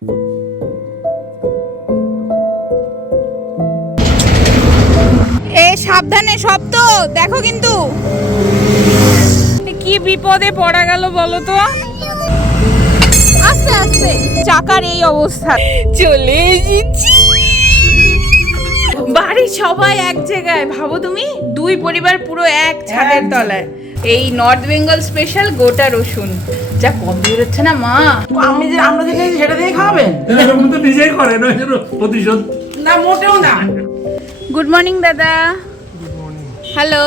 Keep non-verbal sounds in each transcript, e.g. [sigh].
এ সাবধানে সব তো দেখো কিন্তু। কি বিপদে পড়া গেল বলো তো? আস্তে আস্তে। চাকার এই অবস্থা। চলে এসেছি। বাড়ির সবাই এক জায়গায় ভাবো তুমি? দুই পরিবার পুরো এক ছাদের তলায়। এই নর্থ বেঙ্গল স্পেশাল গোটা রসুন। যা কম বেরোচ্ছে না মা। আমি যে আমরা যেটা সেটা দিয়ে খাওয়াবেন এরকম তো নিজেই করে না এর প্রতিশোধ। না মোটেও না। গুড মর্নিং দাদা। হ্যালো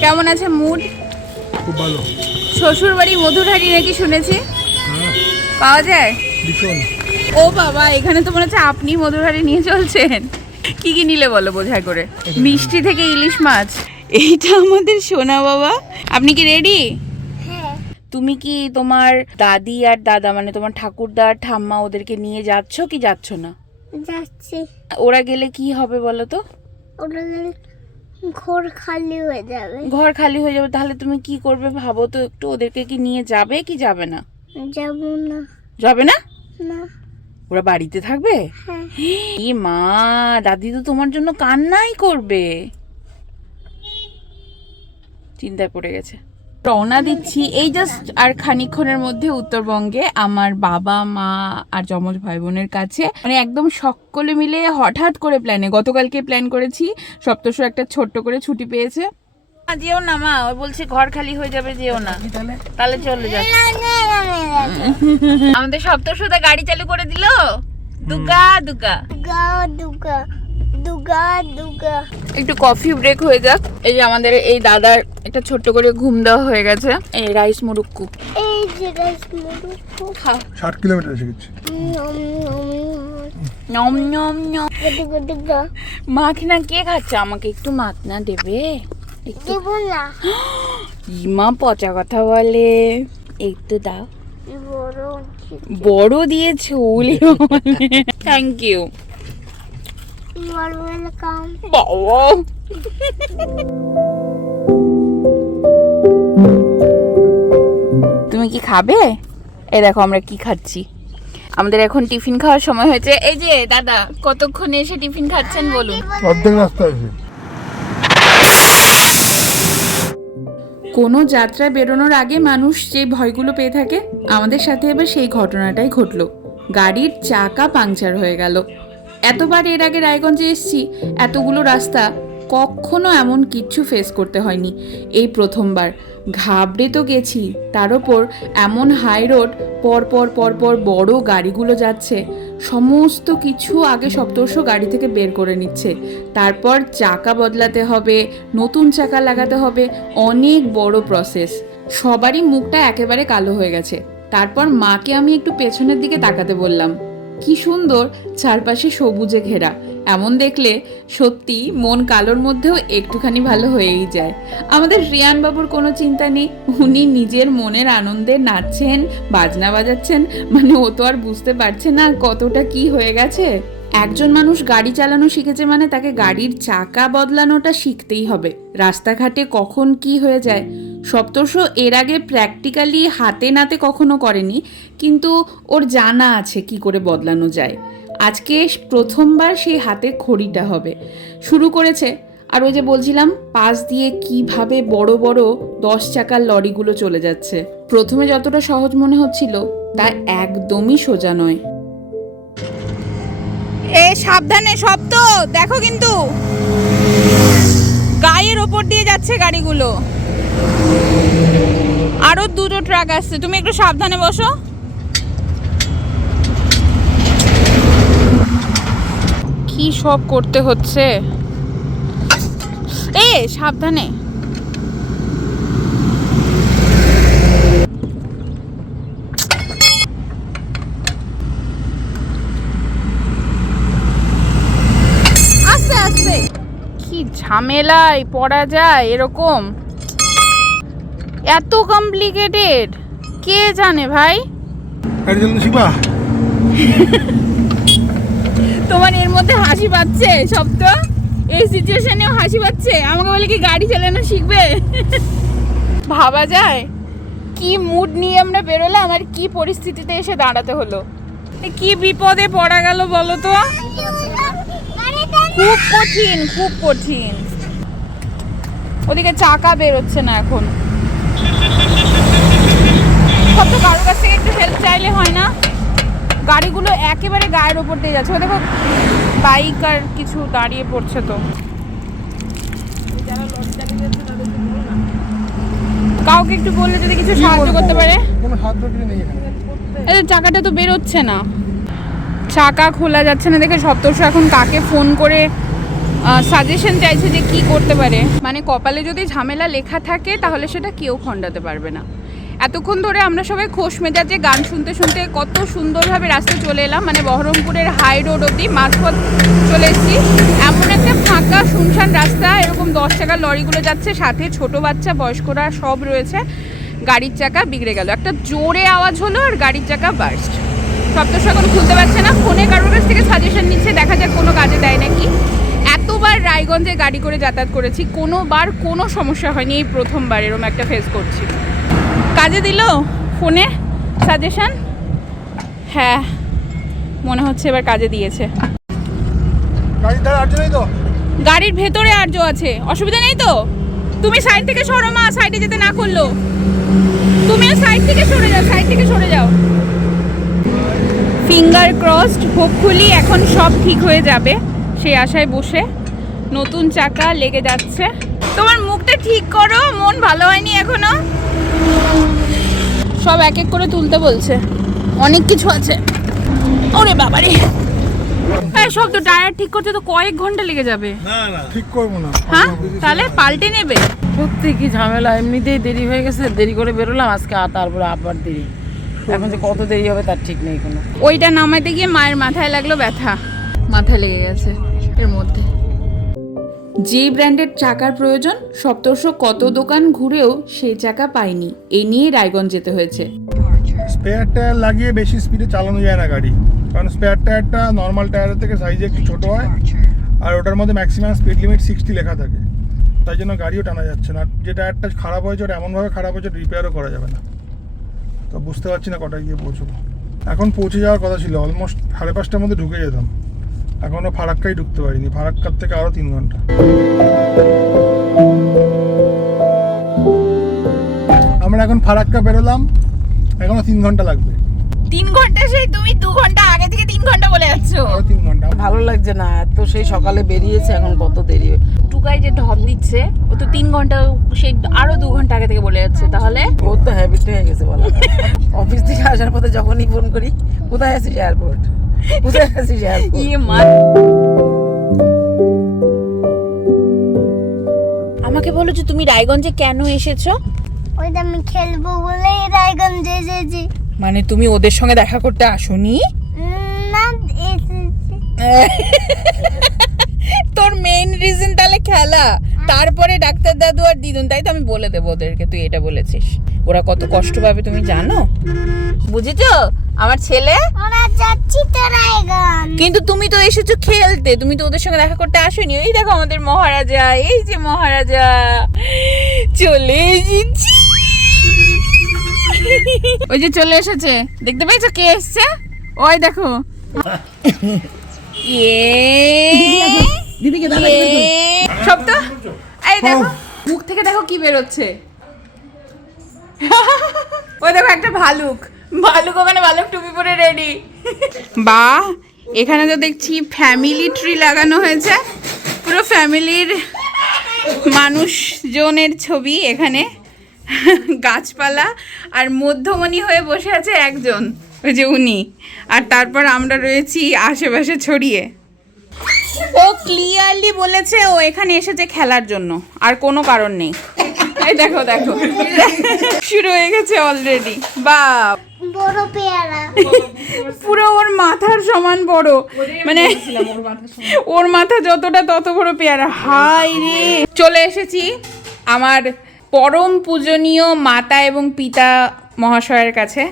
কেমন আছে মুড খুব ভালো। শ্বশুর বাড়ি মধুরহারি নাকি শুনেছি? পাওয়া যায়? ও বাবা এখানে তো মনে হচ্ছে আপনি মধুরহারি নিয়ে চলছেন। কি কি নিলে বলো বোঝাই করে? মিষ্টি থেকে ইলিশ মাছ? এইটা আমাদের সোনা বাবা। আপনি কি রেডি তুমি কি তোমার দাদি আর দাদা মানে তোমার ঠাকুরদা আর ঠাম্মা ওদেরকে নিয়ে যাচ্ছ কি যাচ্ছ না? যাচ্ছি। ওরা গেলে কি হবে বলো তো? ওটা গেলে ঘর খালি হয়ে যাবে। ঘর খালি হয়ে যাবে তাহলে তুমি কি করবে ভাবো তো একটু ওদেরকে কি নিয়ে যাবে কি যাবে না? যাব না। যাবে না? না। ওরা বাড়িতে থাকবে? হ্যাঁ। মা দাদি তো তোমার জন্য কান্নাই করবে। চিন্তায় পড়ে গেছে। রওনা দিচ্ছি এই জাস্ট আর খানিকক্ষণের মধ্যে উত্তরবঙ্গে আমার বাবা মা আর যমজ ভাই বোনের কাছে। মানে একদম সকলে মিলে হঠাৎ করে প্ল্যানে গতকালকে প্ল্যান করেছি সপ্তশ একটা ছোট্ট করে ছুটি পেয়েছে। যেও না মা ও বলছে ঘর খালি হয়ে যাবে যেও না। তাহলে চলে যাচ্ছে আমাদের সপ্তশদা গাড়ি চালু করে দিল। দুগা দুগা। দুগা দুগা। দুগা দুগা। একটু কফি ব্রেক হয়ে যাক। এই যে আমাদের এই দাদার একটা ছোট্ট করে ঘুম দেওয়া হয়ে গেছে। এই রাইস মুরুক্কু এই যে রাইস মুরুকু খা। ষাট কিলোমিটার এসে গেছি নম নম নম। দুগা দুগা মাখ না কে খাচ্ছে? আমাকে একটু মাখ না দেবে? একটু না। ইমা পচা কথা বলে। একটু দাও। বড় দিয়েছে ওলে থ্যাংক ইউ বড় ওয়েলকাম বাবা তুমি কি খাবে? এ দেখো আমরা কি খাচ্ছি। আমাদের এখন টিফিন খাওয়ার সময় হয়েছে। এই যে দাদা কতক্ষণে এসে টিফিন খাচ্ছেন বলুন। অর্ধেক রাস্তা এসে কোনো যাত্রায় বেরোনোর আগে মানুষ যে ভয়গুলো পেয়ে থাকে আমাদের সাথে এবার সেই ঘটনাটাই ঘটলো। গাড়ির চাকা পাংচার হয়ে গেল। এতবার এর আগে রায়গঞ্জে এসেছি, এতগুলো রাস্তা কখনো এমন কিচ্ছু ফেস করতে হয়নি। এই প্রথমবার। ঘাবড়ে তো গেছি। তার ওপর এমন হাই রোড পর পর পর পর বড় গাড়িগুলো যাচ্ছে। সমস্ত কিছু আগে সপ্তর্ষ গাড়ি থেকে বের করে নিচ্ছে। তারপর চাকা বদলাতে হবে, নতুন চাকা লাগাতে হবে, অনেক বড় প্রসেস সবারই মুখটা একেবারে কালো হয়ে গেছে। তারপর মাকে আমি একটু পেছনের দিকে তাকাতে বললাম কি সুন্দর চারপাশে সবুজে ঘেরা। এমন দেখলে সত্যি মন কালোর মধ্যেও একটুখানি ভালো হয়েই যায়। আমাদের রিয়ান বাবুর কোনো চিন্তা নেই, উনি নিজের মনের আনন্দে নাচছেন, বাজনা বাজাচ্ছেন মানে ও তো আর বুঝতে পারছে না কতটা কি হয়ে গেছে। একজন মানুষ গাড়ি চালানো শিখেছে মানে তাকে গাড়ির চাকা বদলানোটা শিখতেই হবে। রাস্তাঘাটে কখন কি হয়ে যায়? সপ্তর্ষ এর আগে প্র্যাকটিক্যালি হাতে নাতে কখনো করেনি, কিন্তু ওর জানা আছে কি করে বদলানো যায়। আজকে প্রথমবার সেই হাতে খড়িটা হবে। শুরু করেছে, আর ওই যে বলছিলাম, পাশ দিয়ে কীভাবে বড় বড় দশ চাকার লরিগুলো চলে যাচ্ছে। প্রথমে যতটা সহজ মনে হচ্ছিল, তা একদমই সোজা নয়। এ, সাবধানে, সব তো, দেখো কিন্তু। গায়ের ওপর দিয়ে যাচ্ছে গাড়িগুলো। আরও দুটো ট্রাক আসছে, তুমি একটু সাবধানে বসো। কি সব করতে হচ্ছে? এ, সাবধানে আস্তে আস্তে কি ঝামেলায় পড়া যায় এরকম। এত কমপ্লিকেটেড কে জানে ভাই? তোমার এর মধ্যে হাসি পাচ্ছে সব তো এই সিচুয়েশনেও হাসি পাচ্ছে। আমাকে বলে কি গাড়ি চালানো শিখবে? ভাবা যায়। কি মুড নিয়ে আমরা বেরোলাম আর কি পরিস্থিতিতে এসে দাঁড়াতে হলো? কি বিপদে পড়া গেল বলো তো? খুব কঠিন খুব কঠিন। ওদিকে চাকা বেরোচ্ছে না এখন। সব তো কারও কাছ থেকে একটু হেল্প চাইলে হয় না। গাড়িগুলো একেবারে গায়ের ওপর দিয়ে যাচ্ছে। দেখো বাইক আর কিছু দাঁড়িয়ে পড়ছে তো। কাউকে একটু বললে যদি কিছু সাহায্য করতে পারে? চাকাটা তো বেরোচ্ছে না। চাকা খোলা যাচ্ছে না দেখে সপ্তর্ষ এখন কাকে ফোন করে সাজেশন চাইছে যে কি করতে পারে। মানে কপালে যদি ঝামেলা লেখা থাকে তাহলে সেটা কেউ খণ্ডাতে পারবে না। এতক্ষণ ধরে আমরা সবাই খোশ মেজাজে গান শুনতে শুনতে কত সুন্দরভাবে রাস্তায় চলে এলাম। মানে বহরমপুরের হাই রোড অব্দি মাঝপথ চলে এসেছি। এমন একটা ফাঁকা শুনশান রাস্তা, এরকম দশ টাকার লরিগুলো যাচ্ছে, সাথে ছোট বাচ্চা, বয়স্করা সব রয়েছে। গাড়ির চাকা বিগড়ে গেল। একটা জোরে আওয়াজ হলো আর গাড়ির চাকা বার্স্ট সপ্তশ এখন খুলতে পারছে না। ফোনে কারোর কাছ থেকে সাজেশন নিচ্ছে দেখা যাক কোনো কাজে দেয় নাকি। এতবার রায়গঞ্জে গাড়ি করে যাতায়াত করেছি কোনোবার কোনো সমস্যা হয়নি এই প্রথমবার এরকম একটা ফেস করছি। কাজে দিল ফোনে সাজেশন হ্যাঁ মনে হচ্ছে এবার কাজে দিয়েছে। গাড়ির ভেতরে আর্য আছে অসুবিধা নেই তো? তুমি সাইড থেকে সরো মা সাইডে যেতে না করল তুমিও সাইড থেকে সরে যাও সাইড থেকে সরে যাও। ফিঙ্গার ক্রসড হোপফুলি এখন সব ঠিক হয়ে যাবে সেই আশায় বসে। নতুন চাকা লেগে যাচ্ছে। তোমার মুখটা ঠিক করো মন ভালো হয়নি এখনও। সব এক এক করে তুলতে বলছে। অনেক কিছু আছে। ওরে বাবারে। এই সব তো টায়ার ঠিক করতে তো কয়েক ঘণ্টা লেগে যাবে। ঠিক করব না। হ্যাঁ? তাহলে পাল্টে নেবে। সত্যি কি ঝামেলা? এমনিতেই দেরি হয়ে গেছে দেরি করে বেরোলাম আজকে আর তারপরে আবার দেরি। এখন যে কত দেরি হবে তার ঠিক নেই কোনো। ওইটা নামাইতে গিয়ে মায়ের মাথায় লাগল ব্যথা। মাথায় লেগে গেছে এর মধ্যে। যে ব্র্যান্ডের চাকার প্রয়োজন সপ্তর্ষ কত দোকান ঘুরেও সেই চাকা পাইনি এই নিয়ে রায়গঞ্জ যেতে হয়েছে। স্পেয়ার টায়ার লাগিয়ে বেশি স্পিডে চালানো যায় না গাড়ি। কারণ স্পেয়ার টায়ারটা নর্মাল টায়ারের থেকে সাইজে একটু ছোট হয় আর ওটার মধ্যে ম্যাক্সিমাম স্পিড লিমিট সিক্সটি লেখা থাকে। তাই জন্য গাড়িও টানা যাচ্ছে না। যে টায়ারটা খারাপ হয়েছে ওটা এমনভাবে খারাপ হয়েছে রিপেয়ারও করা যাবে না। তো বুঝতে পারছি না কটায় গিয়ে পৌঁছবো। এখন পৌঁছে যাওয়ার কথা ছিল অলমোস্ট সাড়ে পাঁচটার মধ্যে ঢুকে যেতাম। এখনও ফারাক্কাই ঢুকতে পারিনি ফারাক্কার থেকে আরও তিন ঘণ্টা। আমরা এখন ফারাক্কা বেরোলাম এখনও তিন ঘণ্টা লাগবে। তিন ঘণ্টা সেই তুমি দু ঘণ্টা আগে থেকে তিন ঘণ্টা বলে যাচ্ছ। আরও তিন ঘণ্টা। ভালো লাগছে না এত সেই সকালে বেরিয়েছে এখন কত দেরি। হবে যে ঢপ দিচ্ছে ও তো তিন ঘণ্টা সেই আরও দু ঘণ্টা আগে থেকে বলে যাচ্ছে তাহলে? ওর তো হ্যাবিট হয়ে গেছে বলা। অফিস থেকে আসার পথে যখনই ফোন করি কোথায় আছিস এয়ারপোর্ট কোথায় আছিস এয়ারপোর্ট ইয়ে মা আমাকে বলো যে তুমি রায়গঞ্জে কেন এসেছ? ওইটা আমি খেলব বলেই রায়গঞ্জে এসেছি। মানে তুমি ওদের সঙ্গে দেখা করতে আসোনি? না এসেছি। [laughs] তোর মেইন রিজন তাহলে খেলা। তারপরে ডাক্তার দাদু আর দিদুন তাই তো আমি বলে দেবো ওদেরকে তুই এটা বলেছিস। ওরা কত কষ্ট পাবে তুমি জানো? বুঝেছ? আমার ছেলে? কিন্তু তুমি তো এসেছ খেলতে তুমি তো ওদের সঙ্গে দেখা করতে আসোনি। এই দেখো আমাদের মহারাজা এই যে মহারাজা। চলে এসেছি। ওই যে চলে এসেছে। দেখতে পেয়েছ কে এসছে? ওই দেখো। [laughs] ইয়ে। দিদিকে। সব তো এই দেখো মুখ থেকে দেখো কি বেরোচ্ছে। ওই দেখো একটা ভালুক। ভালুক ওখানে ভালুক টুপি পরে রেডি বাহ এখানে তো দেখছি ফ্যামিলি ট্রি লাগানো হয়েছে। পুরো ফ্যামিলির মানুষজনের ছবি এখানে। গাছপালা আর মধ্যমণি হয়ে বসে আছে একজন ওই যে উনি। আর তারপর আমরা রয়েছি আশেপাশে ছড়িয়ে। ও ক্লিয়ারলি বলেছে ও এখানে এসেছে খেলার জন্য আর কোনো কারণ নেই। এই দেখো দেখো। শুরু হয়ে গেছে অলরেডি বাপ। বড় পেয়ারা। পুরো ওর মাথার সমান বড়। মানে ওর মাথা যতটা তত বড় পেয়ারা। হাই রে। চলে এসেছি আমার পরম পূজনীয় মাতা এবং পিতা মহাশয়ের কাছে।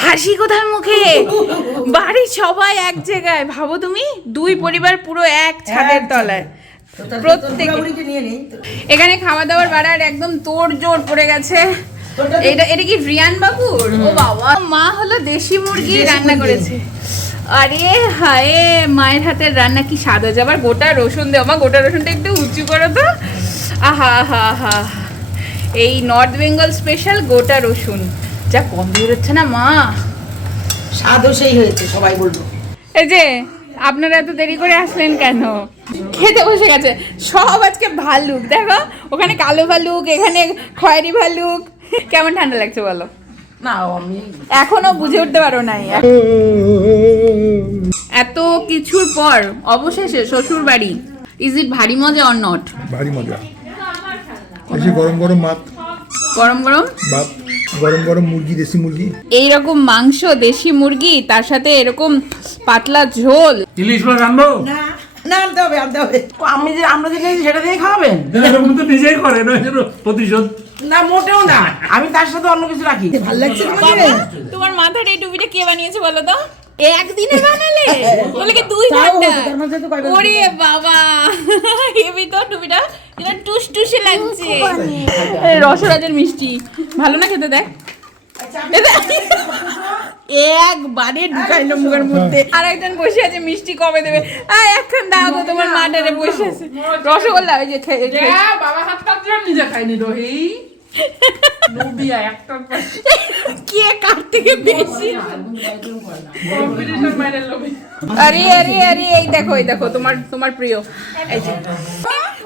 হাসি কোথায় মুখে? সবাই এক জায়গায় ভাবো তুমি? দুই পরিবার পুরো এক ছাদের তলায়। প্রত্যেক এখানে খাওয়া দাওয়ার বাড়ার একদম তোড় জোর পড়ে গেছে। এটা এটা কি রিয়ান বাবুর? ও বাবা। মা হলো দেশি মুরগি রান্না করেছে। আরে হায় মায়ের হাতের রান্না কি স্বাদ হয়েছে। আবার গোটা রসুন দেওয়া মা গোটা রসুনটা একটু উঁচু করো তো। আহা আহা আহা। এই নর্থ বেঙ্গল স্পেশাল গোটা রসুন। যা কম বেরোচ্ছে না মা। স্বাদও সেই হয়েছে সবাই বলব। এই যে আপনারা এত দেরি করে আসলেন কেন? খেতে বসে গেছে। সব আজকে ভালুক দেখো ওখানে কালো ভালুক এখানে খয়েরি ভালুক কেমন ঠান্ডা লাগছে বলো? না আমি এখনও বুঝে উঠতে পারো নাই। এত কিছুর পর অবশেষে শ্বশুর বাড়ি ইজ ইট ভারী মজা অর নট ভারী মজা। গরম গরম ভাত। গরম গরম? ভাত। গরম গরম মুরগি দেশি মুরগি। এইরকম মাংস দেশি মুরগি তার সাথে এরকম পাতলা ঝোল। ইলিশ মাছ আনব? না আনতে হবে আনতে হবে। আমি যে আমরা যে সেটা দিয়ে খাওয়াবেন? এরকম তো নিজেই করে প্রতিশোধ। না মোটেও না। আমি তার সাথে অন্য কিছু রাখি। ভালো লাগছে তোমার মাথার এই টুপিটা কে বানিয়েছে বলো তো? একদিনে বানালে। বলে কি দুই ঘণ্টা? ওরে বাবা হেবি তো টুপিটা। যেন টুস টুসে লাগছে। এই রসরাজের মিষ্টি। ভালো না খেতে দেখ। একবারে ঢুকাইলো মুখের মধ্যে। আর একজন বসে আছে মিষ্টি কবে দেবে? আয় এখন দাও তো তোমার মাটারে বসে আছে। রসগোল্লা ওই যে খেয়ে খেয়ে- বাবা হাত পাতলাম নিজে খাইনি রহি। কে কার থেকে বেশি? আরে আরে আরে এই দেখো এই দেখো তোমার তোমার প্রিয়। এই যে।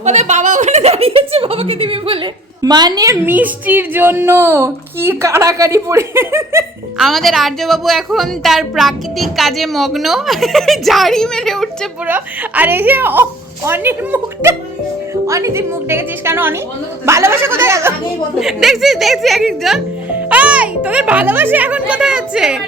ওদের বাবা ওখানে দাঁড়িয়েছে বাবাকে দিবি বলে। মানে মিষ্টির জন্য কি কাড়াকাড়ি পড়ে? আমাদের আর্যবাবু এখন তার প্রাকৃতিক কাজে মগ্ন। ঝাড়ি মেরে উঠছে পুরো। আর এই যে অ- অনির মুখটা। অনি তুই মুখ ডেকেছিস কেন অনি? ভালোবাসা কোথায় গেল? দেখছিস দেখছি এক একজন এই তোদের ভালোবাসা এখন কোথায় আছে